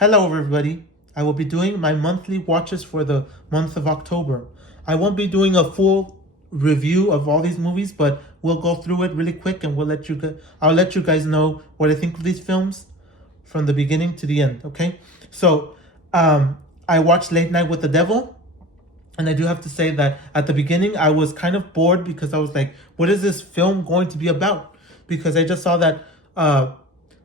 Hello, everybody. I will be doing my monthly watches for the month of October. I won't be doing a full review of all these movies, but we'll go through it really quick, and I'll let you guys know what I think of these films from the beginning to the end. Okay, so I watched Late Night with the Devil. And I do have to say that at the beginning, I was kind of bored because I was like, what is this film going to be about? Because I just saw that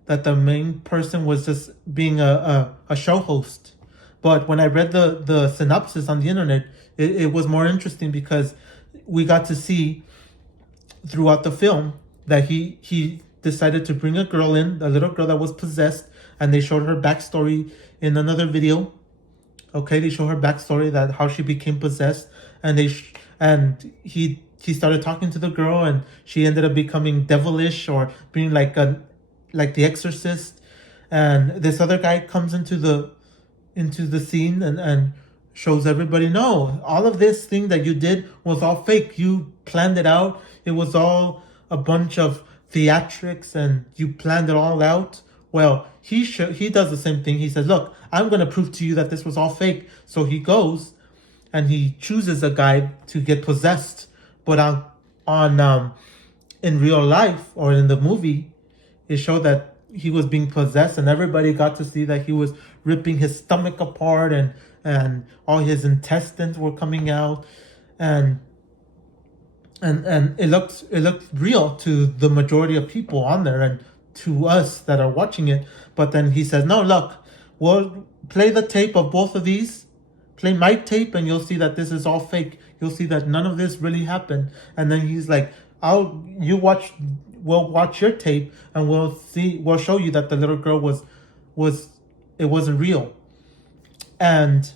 that the main person was just being a show host. But when I read the synopsis on the internet, it was more interesting because we got to see throughout the film that he decided to bring a girl in, a little girl that was possessed, and they showed her backstory in another video. Okay, they show her backstory, that how she became possessed, and he started talking to the girl, and she ended up becoming devilish or being like the Exorcist, and this other guy comes into the scene and shows everybody, no, all of this thing that you did was all fake. You planned it out. It was all a bunch of theatrics, and you planned it all out. Well, he does the same thing. He says, look, I'm going to prove to you that this was all fake. So he goes and he chooses a guy to get possessed. But on in real life, or in the movie, it showed that he was being possessed, and everybody got to see that he was ripping his stomach apart, and all his intestines were coming out, and it looked real to the majority of people on there and to us that are watching it. But then he says, no, look, we'll play the tape of both of these, play my tape, and you'll see that this is all fake. You'll see that none of this really happened. And then he's like, we'll watch your tape, and we'll show you that the little girl it wasn't real. And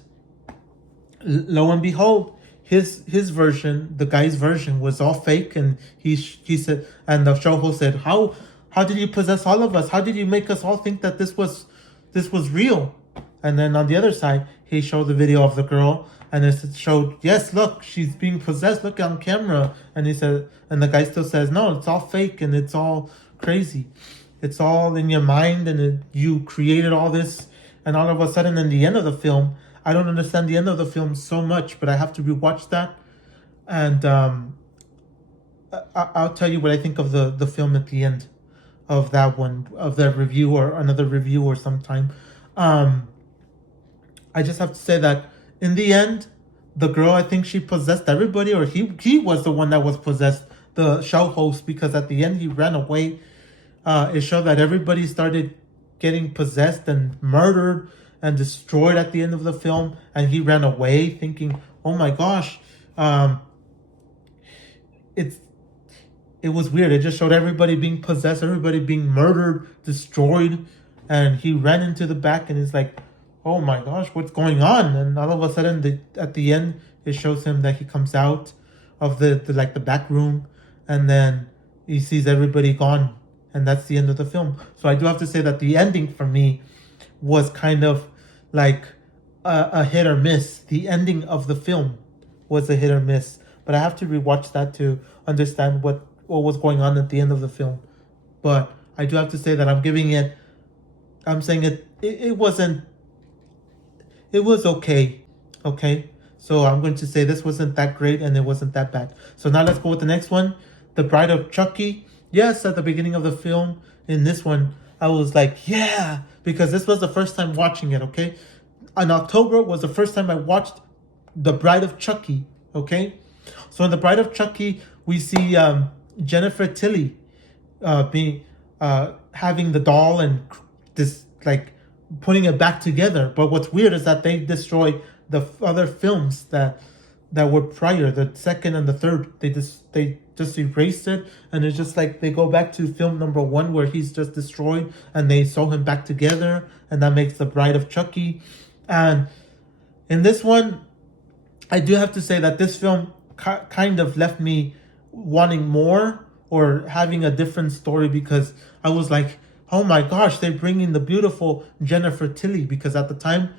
lo and behold, his version, the guy's version, was all fake. And he said, and the show host said, how did you possess all of us? How did you make us all think that this was real? And then on the other side, he showed the video of the girl, and it showed, yes, look, she's being possessed. Look on camera. And he said, and the guy still says, no, it's all fake and it's all crazy. It's all in your mind, and you created all this. And all of a sudden, in the end of the film, I don't understand the end of the film so much, but I have to rewatch that. And I'll tell you what I think of the film at the end of that one, of that review, or another review, or sometime. I just have to say that in the end, the girl, I think she possessed everybody, or he was the one that was possessed, the show host, because at the end he ran away. It showed that everybody started getting possessed and murdered and destroyed at the end of the film, and he ran away thinking, oh my gosh, it was weird. It just showed everybody being possessed, everybody being murdered, destroyed, and he ran into the back, and he's like, oh my gosh, what's going on? And all of a sudden, at the end, it shows him that he comes out of the back room, and then he sees everybody gone, and that's the end of the film. So I do have to say that the ending for me was kind of like a hit or miss. The ending of the film was a hit or miss, but I have to rewatch that to understand what was going on at the end of the film. But I do have to say that I'm saying it wasn't, it was okay. Okay. So I'm going to say this wasn't that great, and it wasn't that bad. So now let's go with the next one. The Bride of Chucky. Yes, at the beginning of the film, in this one, I was like, yeah, because this was the first time watching it, okay? In October was the first time I watched The Bride of Chucky, okay? So in The Bride of Chucky, we see Jennifer Tilly having the doll and this, like, putting it back together. But what's weird is that they destroyed the other films that were prior, the second and the third. They just erased it, and it's just like they go back to film number 1 where he's just destroyed, and they sew him back together, and that makes The Bride of Chucky. And in this one, I do have to say that this film kind of left me wanting more, or having a different story, because I was like, oh my gosh, they're bringing the beautiful Jennifer Tilly, because at the time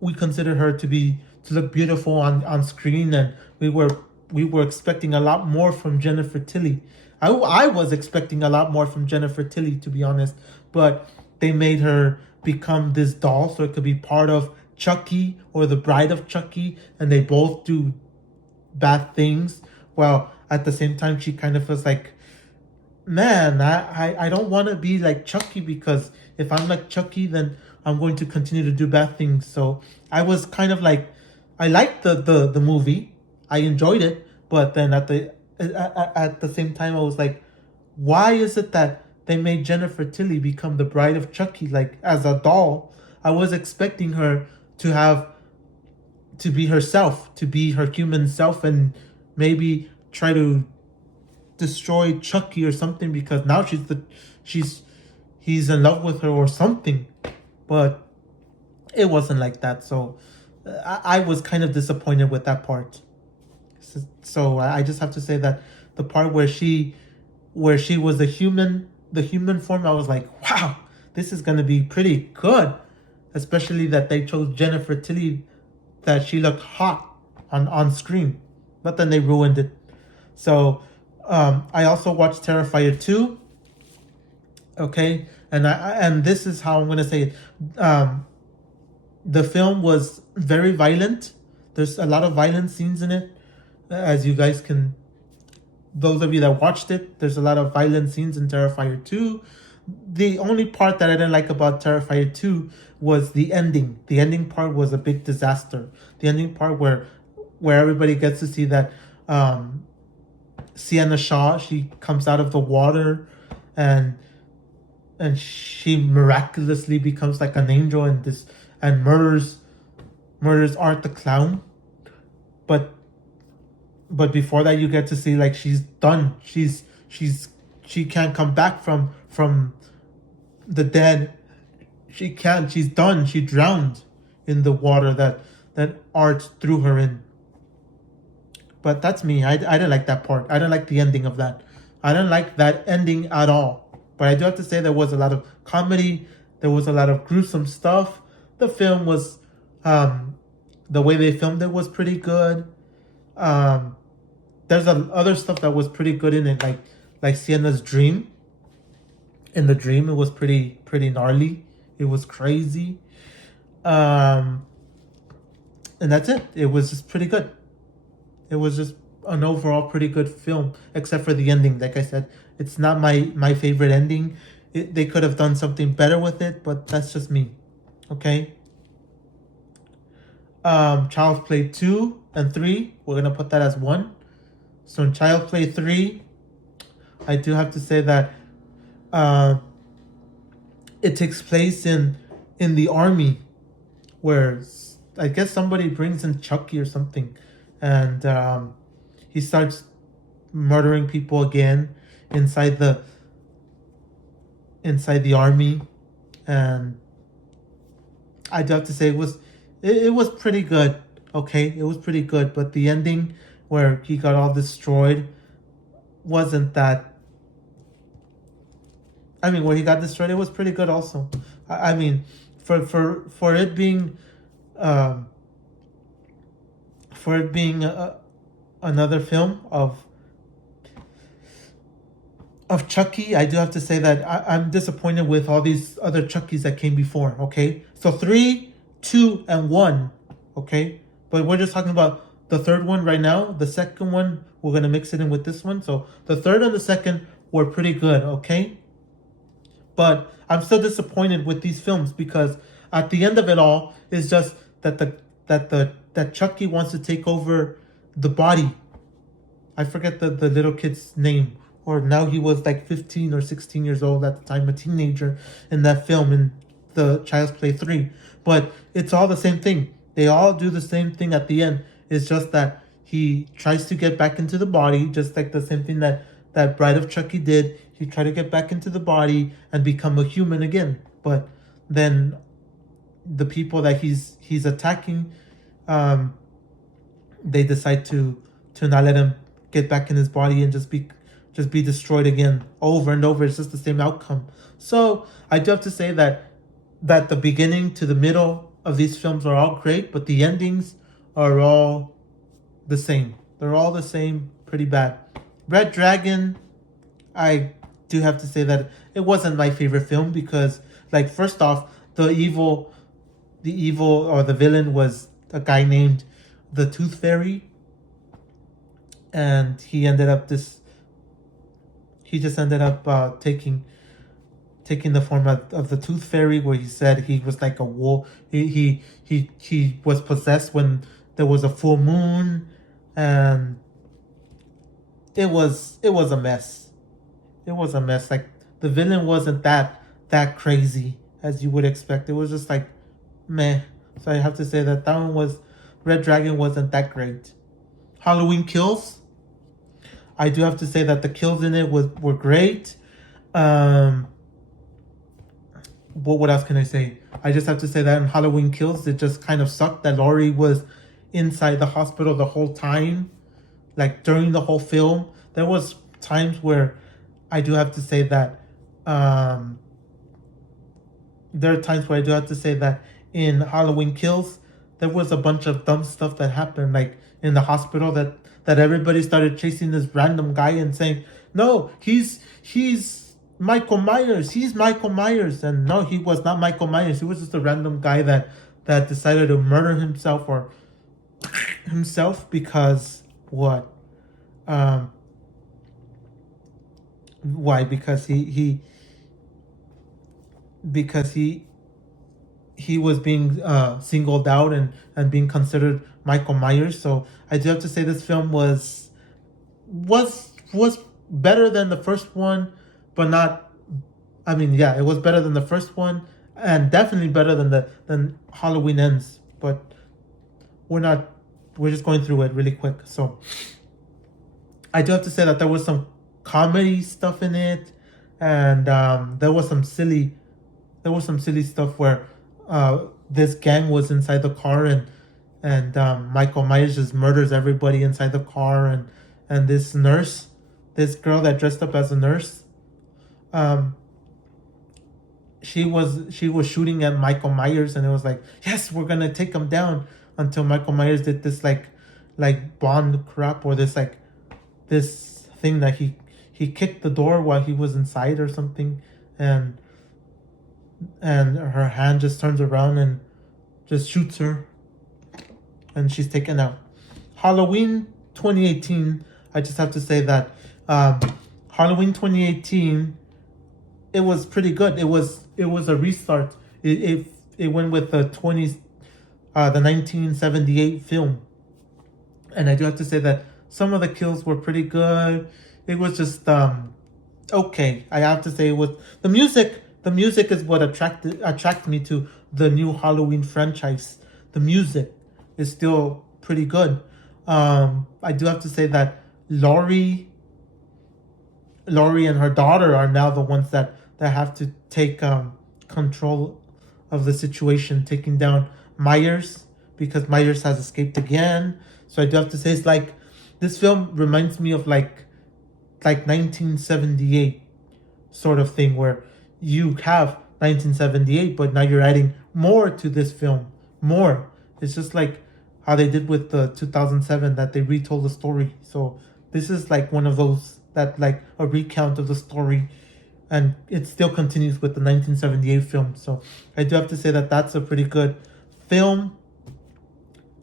we considered her to look beautiful on screen, and we were expecting a lot more from Jennifer Tilly. I was expecting a lot more from Jennifer Tilly, to be honest, but they made her become this doll, so it could be part of Chucky or the Bride of Chucky, and they both do bad things. Well, at the same time, she kind of feels like, man, I don't want to be like Chucky, because if I'm like Chucky, then I'm going to continue to do bad things. So I was kind of like, I liked the movie, I enjoyed it, but then at the same time, I was like, why is it that they made Jennifer Tilly become the Bride of Chucky, like as a doll? I was expecting her to be herself, to be her human self, and maybe try to destroy Chucky or something, because now he's in love with her or something. But it wasn't like that, so I was kind of disappointed with that part. So I just have to say that the part where she was the human form, I was like, wow, this is gonna be pretty good, especially that they chose Jennifer Tilly, that she looked hot on screen, but then they ruined it. So I also watched Terrifier 2. Okay, and this is how I'm gonna say it. The film was very violent. There's a lot of violent scenes in it, as you guys can. Those of you that watched it, there's a lot of violent scenes in Terrifier 2. The only part that I didn't like about Terrifier 2 was the ending. The ending part was a big disaster. The ending part where everybody gets to see that Sienna Shaw, she comes out of the water, and she miraculously becomes like an angel, and murders Art the clown. But before that, you get to see like she's done. She can't come back from the dead. She can't. She's done. She drowned in the water that Art threw her in. But that's me. I didn't like that part. I didn't like the ending of that. I didn't like that ending at all. But I do have to say there was a lot of comedy. There was a lot of gruesome stuff. The film was, the way they filmed it was pretty good. There's other stuff that was pretty good in it, like Sienna's dream. In the dream, it was pretty gnarly. It was crazy. And that's it. It was just pretty good. It was just an overall pretty good film, except for the ending. Like I said, it's not my favorite ending. They could have done something better with it, but that's just me. Okay. Child's Play 2 and 3, we're gonna put that as 1. So in Child's Play 3, I do have to say that it takes place in the army, where I guess somebody brings in Chucky or something, and he starts murdering people again inside the army. And I do have to say it was pretty good. Okay, it was pretty good, but the ending where he got all destroyed wasn't that. I mean, where he got destroyed, it was pretty good also. I mean, for it being another film of Chucky, I do have to say that I'm disappointed with all these other Chuckies that came before. Okay, so 3, 2, and 1. Okay, but we're just talking about the third one right now. The second one, we're gonna mix it in with this one. So the third and the second were pretty good. Okay, but I'm still disappointed with these films, because at the end of it all is just that Chucky wants to take over the body. I forget the little kid's name. Or now he was like 15 or 16 years old at the time, a teenager in that film, in the Child's Play 3. But it's all the same thing. They all do the same thing at the end. It's just that he tries to get back into the body, just like the same thing that Bride of Chucky did. He tried to get back into the body and become a human again. But then the people that he's attacking, they decide to not let him get back in his body and just be destroyed again over and over. It's just the same outcome. So I do have to say that the beginning to the middle of these films are all great, but the endings are all the same. They're all the same, pretty bad. Red Dragon, I do have to say that it wasn't my favorite film, because, like, first off, the evil or the villain was a guy named the Tooth Fairy, and he just ended up taking the form of the Tooth Fairy, where he said he was like a wolf. He was possessed when there was a full moon, and it was a mess. It was a mess. Like, the villain wasn't that crazy as you would expect. It was just like meh. So I have to say that one was Red Dragon wasn't that great. Halloween Kills. I do have to say that the kills in it were great. What else can I say? I just have to say that in Halloween Kills, it just kind of sucked that Laurie was inside the hospital the whole time. Like, during the whole film, there was times where I do have to say that there are times where I do have to say that in Halloween Kills, there was a bunch of dumb stuff that happened, like in the hospital, that everybody started chasing this random guy and saying, no, he's Michael Myers. He's Michael Myers. And no, he was not Michael Myers. He was just a random guy that decided to murder himself because what? Why? Because he was being singled out and being considered Michael Myers. So I do have to say this film was better than the first one, but not. I mean, yeah, it was better than the first one, and definitely better than Halloween Ends. But we're just going through it really quick. So I do have to say that there was some comedy stuff in it, and there was some silly stuff where this gang was inside the car, and Michael Myers just murders everybody inside the car, and this girl that dressed up as a nurse, she was shooting at Michael Myers, and it was like, yes, we're gonna take him down, until Michael Myers did this like Bond crap, or this thing that he kicked the door while he was inside or something, and her hand just turns around and just shoots her, and she's taken out. Halloween 2018, I just have to say that Halloween 2018, it was pretty good. It was a restart. It went with the 1978 film, and I do have to say that some of the kills were pretty good. It was just okay. I have to say, it was the music. The music is what attracted me to the new Halloween franchise. The music is still pretty good. I do have to say that Laurie and her daughter are now the ones that have to take control of the situation, taking down Myers, because Myers has escaped again. So I do have to say, it's like, this film reminds me of like 1978 sort of thing, where you have 1978, but now you're adding more to this film. More. It's just like how they did with the 2007, that they retold the story. So this is like one of those, that like a recount of the story, and it still continues with the 1978 film. So I do have to say that that's a pretty good film.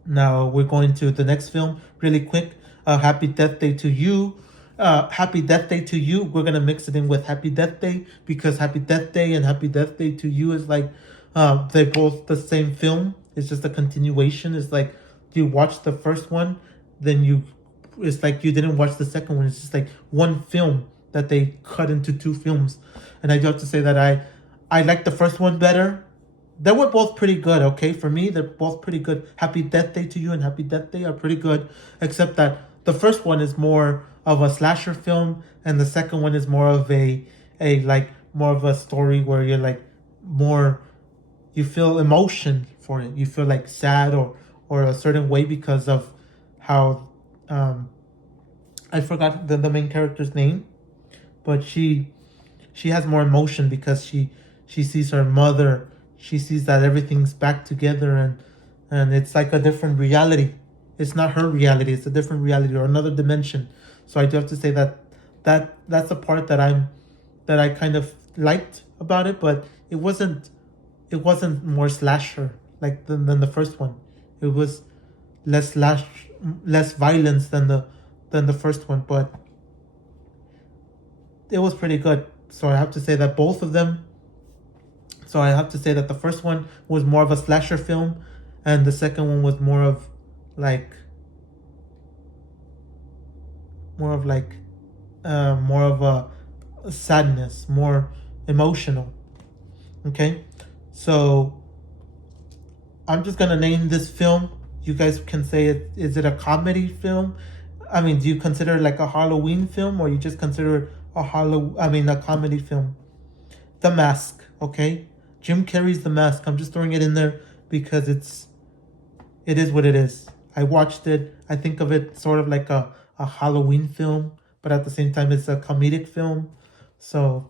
Now we're going to the next film really quick. Happy Death Day to You. Happy Death Day to You. We're gonna mix it in with Happy Death Day, because Happy Death Day and Happy Death Day to You is like, they're both the same film. It's just a continuation. It's like, you watch the first one, then it's like you didn't watch the second one. It's just like one film that they cut into two films. And I do have to say that I like the first one better. They were both pretty good, okay? For me, they're both pretty good. Happy Death Day to You and Happy Death Day are pretty good, except that the first one is more of a slasher film, and the second one is more of a story where you're like more, you feel emotion for it. You feel like sad or a certain way because of how I forgot the main character's name, but she has more emotion because she sees her mother. She sees that everything's back together, and it's like a different reality. It's not her reality. It's a different reality or another dimension. So I do have to say that's the part that I kind of liked about it, but it wasn't it wasn't more slasher like than the first one. It was less slash less violence than the first one, but it was pretty good. So I have to say that both of them. So I have to say that the first one was more of a slasher film, and the second one was like more of like more of a sadness, more emotional. Okay, so I'm just gonna name this film. You guys can say it. Is it a comedy film? I mean, do you consider it like a Halloween film, or you just consider it a comedy film? The Mask. Okay, Jim Carrey's The Mask. I'm just throwing it in there because it is what it is. I watched it. I think of it sort of like a Halloween film, but at the same time, it's a comedic film. So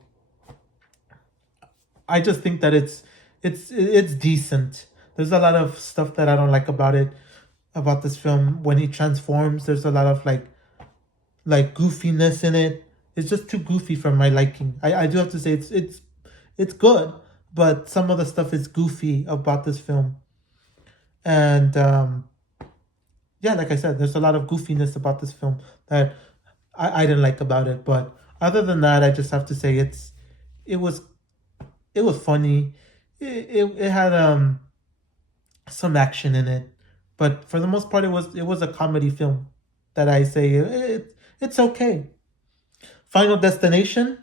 I just think that it's decent. There's a lot of stuff that I don't like about it, about this film. When he transforms, there's a lot of like goofiness in it. It's just too goofy for my liking. I do have to say it's good, but some of the stuff is goofy about this film. And yeah, like I said, there's a lot of goofiness about this film that I didn't like about it. But other than that, I just have to say it was it was funny. It had some action in it, but for the most part, it was a comedy film that I say it's okay. Final Destination,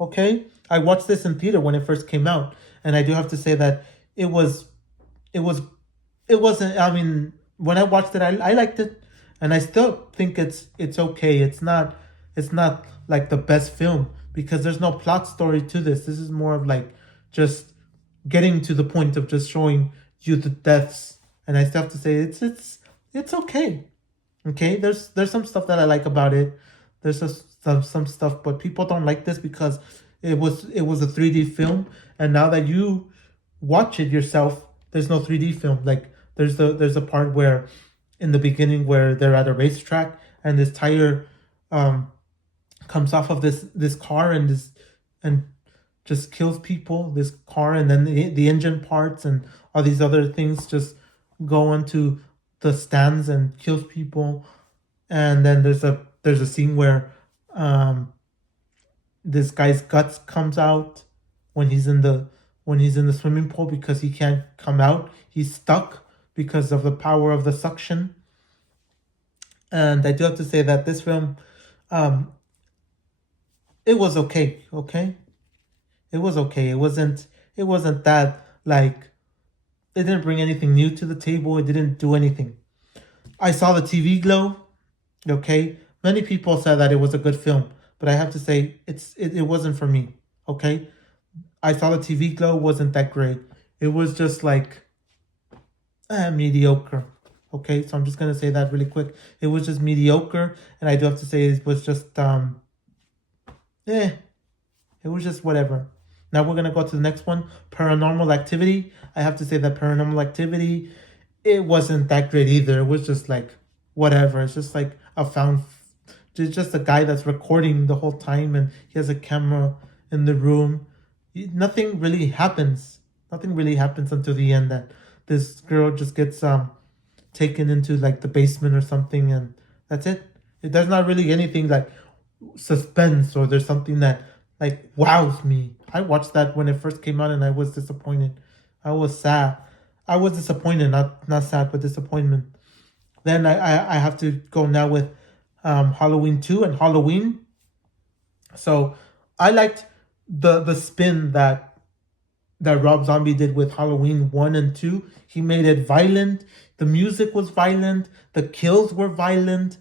okay. I watched this in theater when it first came out, and I do have to say that it was it was it wasn't. I mean, when I watched it, I liked it, and I still think it's okay. It's not like the best film because there's no plot story to this. This is more of like just getting to the point of just showing you the deaths, and I still have to say it's okay. Okay, there's some stuff that I like about it. There's just some stuff, but people don't like this because it was a 3D film, and now that you watch it yourself, there's no 3D film. Like there's a part where in the beginning where they're at a racetrack and this tire um comes off of this car and just kills people. This car and then the engine parts and all these other things just go into the stands and kills people. And then there's a scene where um this guy's guts comes out when he's in the swimming pool because he can't come out. He's stuck because of the power of the suction. And I do have to say that this film, um, it was okay. Okay, it was okay. It wasn't that like it didn't bring anything new to the table. It didn't do anything. I saw the TV Glow. Okay, many people said that it was a good film, but I have to say it wasn't for me. Okay, I saw the TV Glow, wasn't that great. It was just like mediocre. Okay, so I'm just gonna say that really quick. It was just mediocre, and I do have to say it was just eh, it was just whatever. Now we're gonna go to the next one, Paranormal Activity. I have to say that Paranormal Activity, it wasn't that great either. It was just like whatever. It's just like just a guy that's recording the whole time, and he has a camera in the room. Nothing really happens. Nothing really happens until the end. That this girl just gets taken into like the basement or something, and that's it. There's not really anything like suspense or there's something that like wows me. I watched that when it first came out and I was disappointed. I was sad. I was disappointed, not sad, but disappointment. Then I have to go now with Halloween 2 and Halloween. So I liked the spin that Rob Zombie did with Halloween 1 and 2. He made it violent. The music was violent. The kills were violent.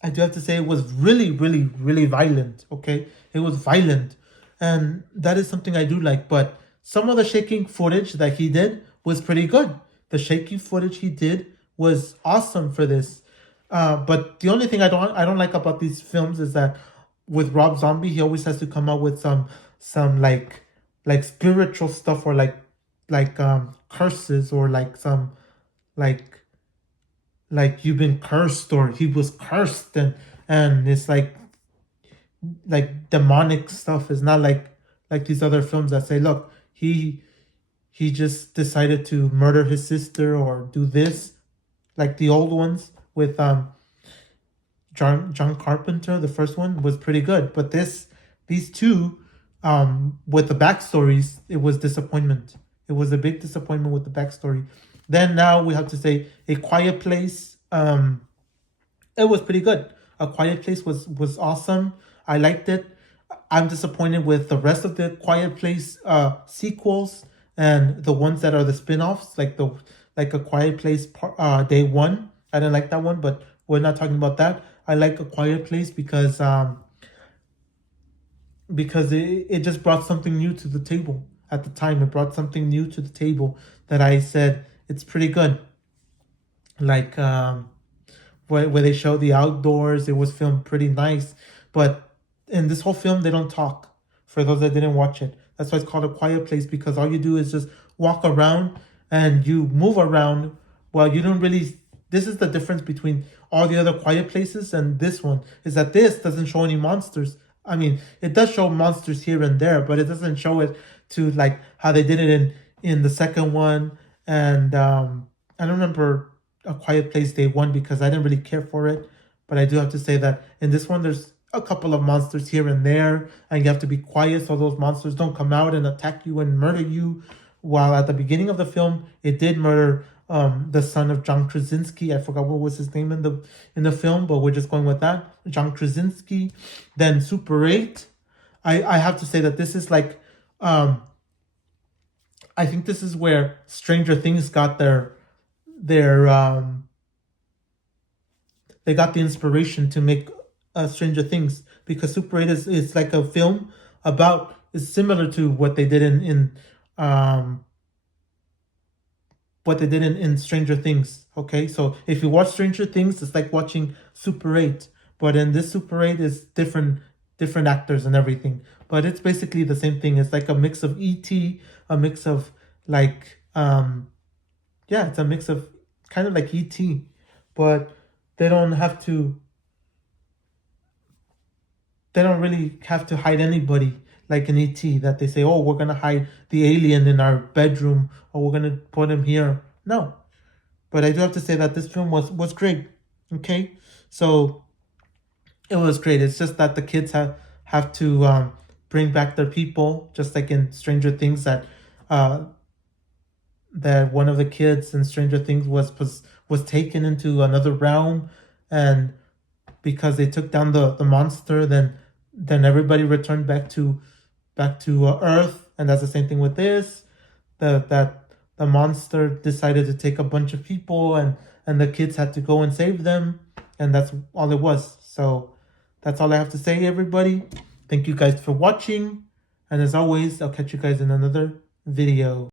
I do have to say it was really, really, really violent. Okay, it was violent, and that is something I do like. But some of the shaking footage that he did was pretty good. The shaking footage he did was awesome for this. But the only thing I don't like about these films is that with Rob Zombie, he always has to come out with some like spiritual stuff or like curses or like some like you've been cursed or he was cursed and it's like demonic stuff. Is not like these other films that say, look, he just decided to murder his sister or do this, like the old ones with John Carpenter. The first one was pretty good, but these two, with the backstories, it was disappointment. It was a big disappointment with the backstory. Then now we have to say A Quiet Place. It was pretty good. A Quiet Place was awesome. I liked it. I'm disappointed with the rest of the Quiet Place sequels and the ones that are the spin-offs, like A Quiet Place Day One. I didn't like that one, but we're not talking about that. I like A Quiet Place because it just brought something new to the table. At the time, it brought something new to the table that I said it's pretty good. Like where they show the outdoors, it was filmed pretty nice. But in this whole film, they don't talk. For those that didn't watch it, that's why it's called A Quiet Place, because all you do is just walk around and you move around. Well, you don't really. This is the difference between all the other Quiet Places and this one, is that this doesn't show any monsters. I mean, it does show monsters here and there, but it doesn't show it to like how they did it in the second one. And I don't remember A Quiet Place Day One because I didn't really care for it. But I do have to say that in this one, there's a couple of monsters here and there, and you have to be quiet so those monsters don't come out and attack you and murder you. While at the beginning of the film, it did murder the son of John Krasinski. I forgot what was his name in the film, but we're just going with that. John Krasinski. Then Super 8. I have to say that this is like I think this is where Stranger Things got their they got the inspiration to make Stranger Things, because Super 8 is like a film about, is similar to what they did in Stranger Things. Okay, so if you watch Stranger Things, it's like watching Super 8, but in this Super 8 is different actors and everything, but it's basically the same thing. It's like a mix of E.T., a mix of like it's a mix of kind of like E.T., but they don't really have to hide anybody like an ET, that they say, oh, we're going to hide the alien in our bedroom, or we're going to put him here. No. But I do have to say that this film was great. Okay? So it was great. It's just that the kids have to bring back their people, just like in Stranger Things, that one of the kids in Stranger Things was taken into another realm, and because they took down the monster, then everybody returned back to Earth. And that's the same thing with this. That the monster decided to take a bunch of people, and the kids had to go and save them, and that's all it was. So that's all I have to say, everybody. Thank you guys for watching, and as always, I'll catch you guys in another video.